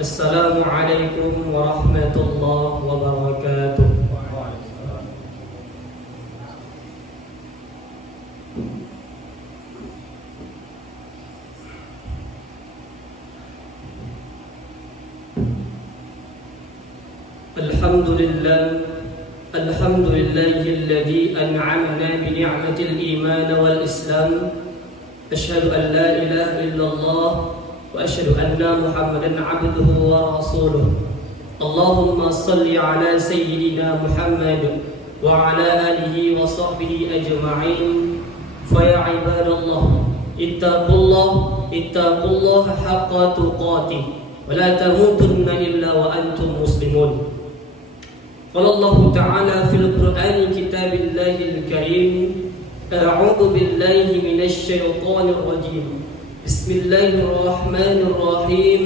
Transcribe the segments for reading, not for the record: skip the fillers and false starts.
Assalamualaikum warahmatullahi wabarakatuh. Alhamdulillahilladzi an'amana bi ni'matil iman wal islam. Asyhadu an la ilaha illallah wa asyhadu anna Muhammadan 'abduhu wa rasuluh. Allahumma shalli ala sayyidina Muhammad wa ala alihi wa sahbihi ajma'in. Fa ya ibadallah, ittaqullaha haqqa tuqatih wa la tamutunna illa wa antum muslimun. Qala Allah Ta'ala fil Qur'ani kitabillahi al-karim. A'udzu billahi minasy syaithanir rajim. Bismillahirrahmanirrahim.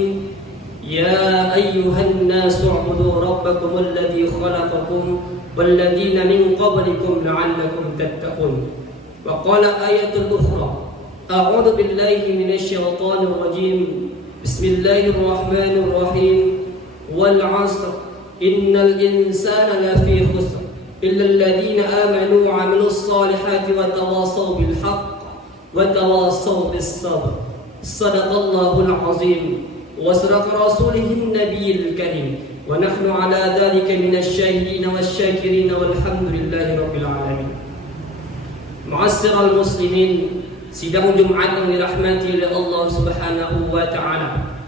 Ya ayyuhan nasu u'budu rabbakum alladzi khalaqakum walladzina min qablikum la'allakum tattaqun. Wa qala ayatul ukhra. A'udzu billahi minasy syaithanir rajim. Bismillahirrahmanirrahim. Wal 'asr. Innal insana lafi khusr illa alladhina amanu wa 'amilus solihati wa tawassaw bil haqq wa tawassaw bis sabr. Shadaqallahul 'azim wa sadaqa rasulihun nabiyil karim wa nahnu 'ala dhalika minasy syahidin wasyakirin walhamdulillahi rabbil alamin. Ma'asyiral muslimin, sidang Jumat yang dirahmati oleh Allah Subhanahu wa taala.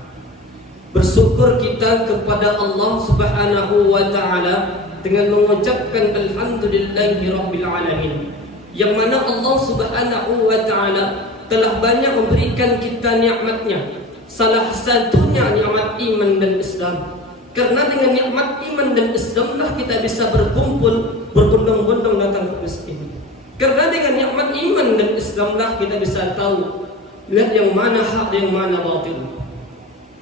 Bersyukur kita kepada Allah Subhanahu wa ta'ala dengan mengucapkan alhamdulillahi rabbil alamin, yang mana Allah Subhanahu wa ta'ala telah banyak memberikan kita nikmatnya. Salah satunya nikmat iman dan Islam. Karena dengan nikmat iman dan Islam lah kita bisa berkumpul, berbondong-bondong datang ke masjid. Karena dengan nikmat iman dan Islam lah kita bisa tahu lihat yang mana hak dan yang mana batil.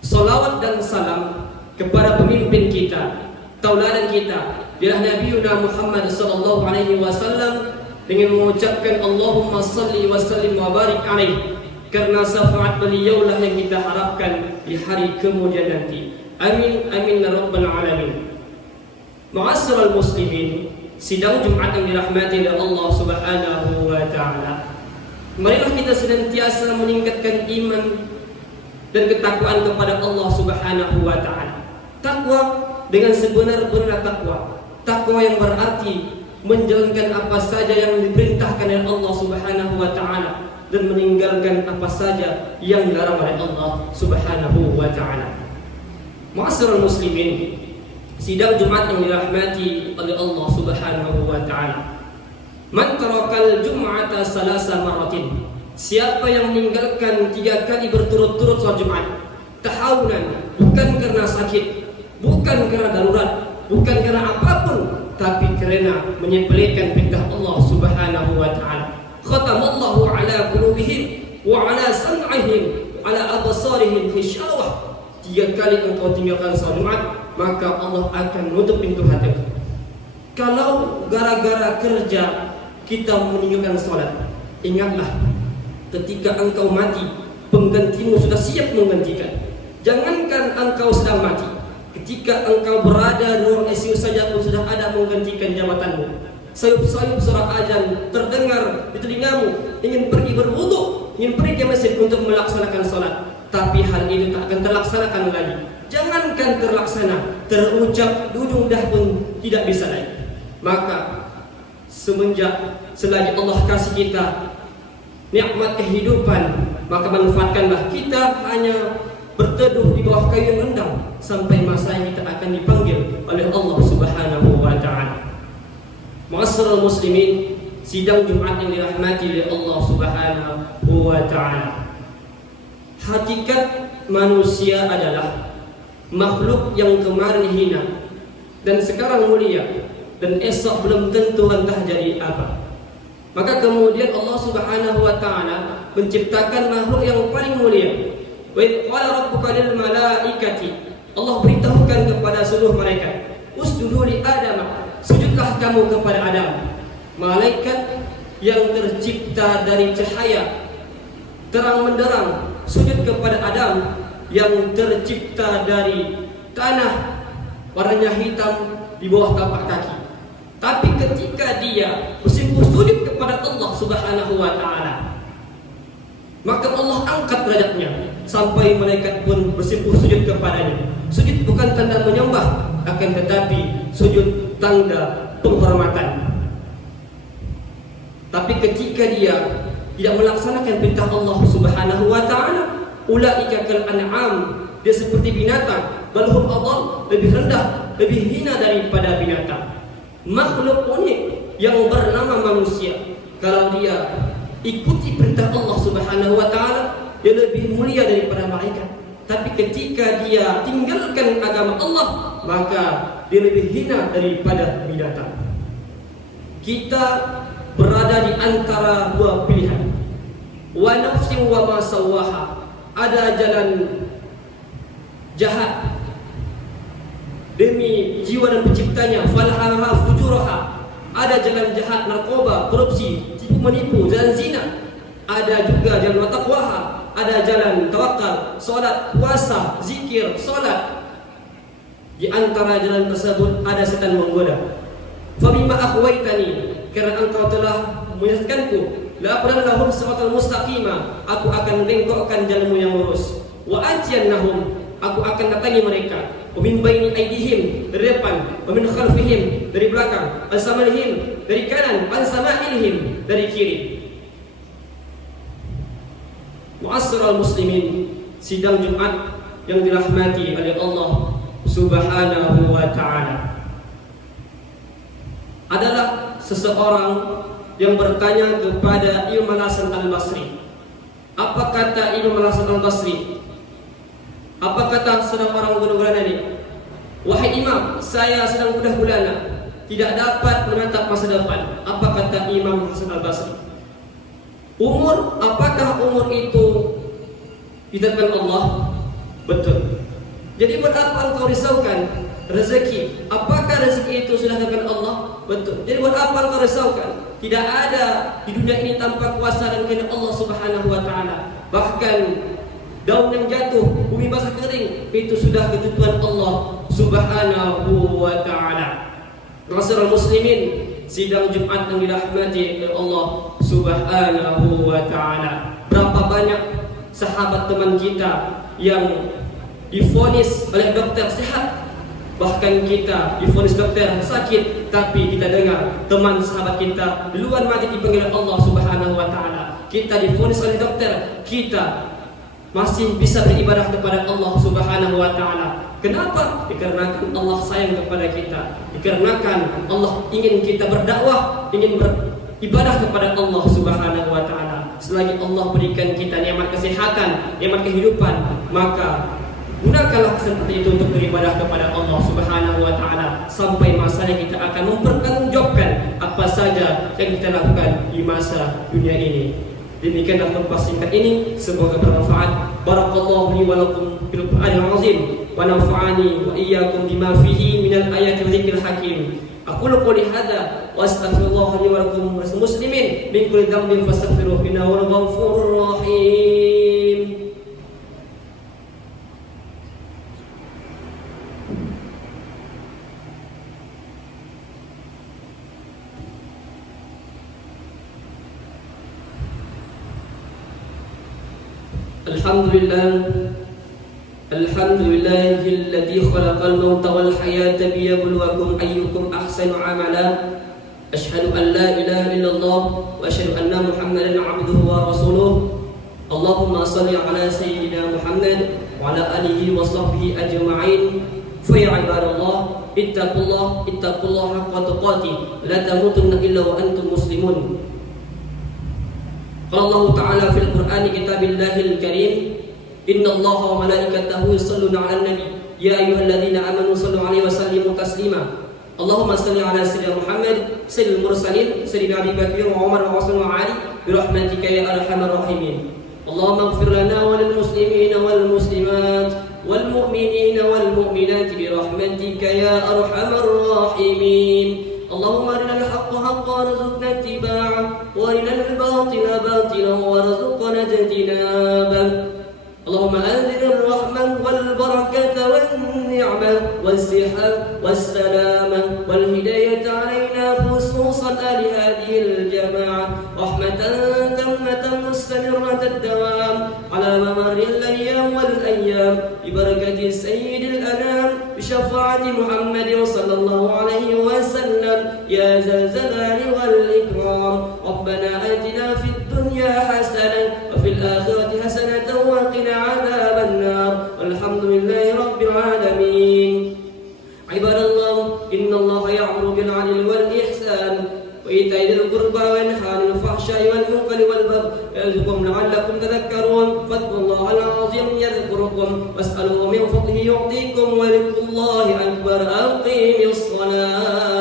Salawat dan salam kepada pemimpin kita, tauladan kita, ialah Nabi Muhammad sallallahu alaihi wasallam, dengan mengucapkan Allahumma salli wa sallim wa barik alaihi, karena syafaat beliau lah yang kita harapkan di hari kemudian nanti. Amin amin ya rabbal alamin. Ma'asyiral muslimin, sidang Jumat yang dirahmati oleh Allah Subhanahu wa taala. Marilah kita senantiasa meningkatkan iman dan ketakwaan kepada Allah Subhanahu wa ta'ala. Takwa dengan sebenar-benar takwa. Takwa yang berarti menjalankan apa saja yang diperintahkan oleh Allah Subhanahu wa ta'ala dan meninggalkan apa saja yang dilarang oleh Allah Subhanahu wa ta'ala. Ma'asyiral muslimin, sidang Jumat yang dirahmati oleh Allah Subhanahu wa ta'ala. Man tarakal jum'ata salasa maratin. Siapa yang meninggalkan 3 kali berturut-turut salat Jumat, tahawunan, bukan karena sakit, bukan karena darurat, bukan karena apapun, tapi karena menyepelekan perintah Allah Subhanahu wa taala. Khatamallahu ala qulubihim wa ala sam'ihim wa ala absarihim ghishawah. 3 kali engkau tinggalkan salat Jumat, maka Allah akan menutup pintu hati. Kalau gara-gara kerja kita meninggalkan salat, ingatlah, ketika engkau mati, penggantimu sudah siap menggantikan. Jangankan engkau sedang mati, ketika engkau berada di ruang ICU saja pun sudah ada menggantikan jabatanmu. Sayup-sayup suara azan terdengar di telingamu, ingin pergi berwudu, ingin pergi ke masjid untuk melaksanakan salat, tapi hal itu tak akan terlaksanakan lagi. Jangankan terlaksana, terucap di ujung dah pun tidak bisa lagi. Maka selagi Allah kasih kita nikmat kehidupan, maka manfaatkanlah. Kita hanya berteduh di bawah kayu yang rendah sampai masa kita akan dipanggil oleh Allah Subhanahu wa ta'ala. Ma'asyiral muslimin, sidang Jumat yang dirahmati oleh Allah Subhanahu wa ta'ala. Hakikat manusia adalah makhluk yang kemarin hina dan sekarang mulia, dan esok belum tentu entah jadi apa. Maka kemudian Allah Subhanahu wa ta'ala menciptakan makhluk yang paling mulia. Wa idh qala rabbuka lil malaikati, Allah beritahukan kepada seluruh malaikat, usjudu li Adam, sujudlah kamu kepada Adam. Malaikat yang tercipta dari cahaya terang menderang sujud kepada Adam, yang tercipta dari tanah warnanya hitam di bawah tapak kaki. Tapi ketika dia bersimpuh sujud kepada Allah Subhanahu wa taala, maka Allah angkat derajatnya sampai malaikat pun bersimpuh sujud kepadanya. Sujud bukan tanda menyembah, akan tetapi sujud tanda penghormatan. Tapi ketika dia tidak melaksanakan perintah Allah Subhanahu wa taala, ulaika kal an'am, dia seperti binatang, balhum adall, lebih rendah, lebih hina daripada binatang. Makhluk unik yang bernama manusia, kalau dia ikuti perintah Allah Subhanahu wa taala, dia lebih mulia daripada malaikat. Tapi ketika dia tinggalkan agama Allah, maka dia lebih hina daripada binatang. Kita berada di antara dua pilihan. Wa nafsin wa ma sawaha. Ada jalan jahat demi jiwa dan penciptanya, falhamaha fujuraha. Ada jalan jahat, narkoba, korupsi, tipu menipu, jalan zina. Ada juga jalan taqwaha, ada jalan tawakal, salat, puasa, zikir, salat. Di antara jalan tersebut ada setan menggoda. Fa bima akhwaitani, karena engkau telah menyesatkanku, la aqrannahum siratal mustaqima, aku akan bengkokkan jalanmu yang lurus. Wa atiyannahum, aku akan datangi mereka. Min baini aidihim, dari depan, min khalfihim, dari belakang, an samalihim, dari kanan, an samailihim, dari kiri. Mu'asyiral muslimin, sidang Jumat yang dirahmati oleh Allah Subhanahu wa taala. Adalah seseorang yang bertanya kepada Imam Hasan Al-Basri. Apa kata Imam Hasan Al-Basri? Apa kata sedang orang guna-gulana ini? Wahai Imam, saya sedang mudah gulana, tidak dapat menatap masa depan. Apa kata Imam Hasan Al-Basri? Umur, apakah umur itu ditetapkan Allah? Betul. Jadi buat apa engkau risaukan rezeki? Apakah rezeki itu sudah ditetapkan Allah? Betul. Jadi buat apa engkau risaukan? Tidak ada di dunia ini tanpa kuasa dan kehendak Allah Subhanahu wa taala. Bahkan daun yang jatuh, bumi basah kering, itu sudah ketentuan Allah Subhanahu wa taala. Rasul muslimin, sidang Jumat yang dirahmati oleh Allah Subhanahu wa taala. Berapa banyak sahabat teman kita yang divonis oleh dokter sehat, bahkan kita divonis dokter sakit, tapi kita dengar teman sahabat kita duluan mati dipanggil Allah Subhanahu wa taala. Kita divonis oleh dokter, kita masih bisa beribadah kepada Allah Subhanahu wa taala. Kenapa? Dikarenakan Allah sayang kepada kita. Dikarenakan Allah ingin kita berdakwah, ingin beribadah kepada Allah Subhanahu wa taala. Selagi Allah berikan kita nikmat kesehatan, nikmat kehidupan, maka gunakanlah kesempatan itu untuk beribadah kepada Allah Subhanahu wa taala sampai masanya kita akan mempertanggungjawabkan apa saja yang kita lakukan di masa dunia ini. Demikianlah khutbah singkat ini, semoga bermanfaat. Barakallahu li wa lakum bil Qur'anil azim wa nafa'ani wa iyyakum bima fihi minal ayati wa dzikril hakim. Aqulu qouli hadza wa astaghfirullah li wa lakum wa muslimin min kulli dhanbin fastaghfiruhu innahu huwal ghafurur rahim. Alhamdulillahilladzi khalaqal mauta wal hayata liyabluwakum ayyukum ahsanu amala. Asyhadu an la ilaha illallah wa asyhadu anna Muhammadan 'abduhu wa rasuluh. Allahumma shalli ala sayyidina Muhammad wa ala alihi wa sahbihi ajma'in. Fa ya ibadallah, ittaqullaha haqqa tuqatih, la tamutunna illa wa antum muslimun. Qala Allah Ta'ala fil Qur'ani kitabillahil karim, inna Allaha wa malaikatahu yusalluna 'alan nabi ya ayyuhalladzina amanu sallu 'alaihi wa sallimu taslima. Allahumma salli 'ala sayyidina Muhammad sayyidil mursalin sayyidina Abi Bakr wa Umar wa Utsman wa Ali bi rahmatika ya arhamar rahimin. Allahumma ighfir lana wa lil muslimina wal muslimat wal mu'minina wal mu'minat bi rahmatika ya arhamar rahimin. Allahumma arinal haqqa haqqan warzuqna ittiba'ah wa arinal batila batilan warzuqna ijtinabah. اللهم أنزل الرحمة والبركة والنعمة والصحة والسلامة والهداية علينا خصوصا لهذه الجماعة رحمة تامة مستمرة الدوام على ممر الأيام والأيام ببركة سيد الأنام بشفاعة محمد صلى الله عليه وسلم يا ذا الجلال والإكرام. ربنا آتنا في الدنيا حسنة وفي الآخرة حسنة وقنا عذاب النار والحمد لله رب العالمين. عباد الله إن الله يأمر بالعدل والإحسان وإيتاء ذي القربى وينهى عن الفحشاء والمنكر والبغي يعظكم لعلكم تذكرون. فاذكروا الله العظيم يذكركم واسألوه من فضله يعطيكم ولذكر الله أكبر. أقيموا الصلاة.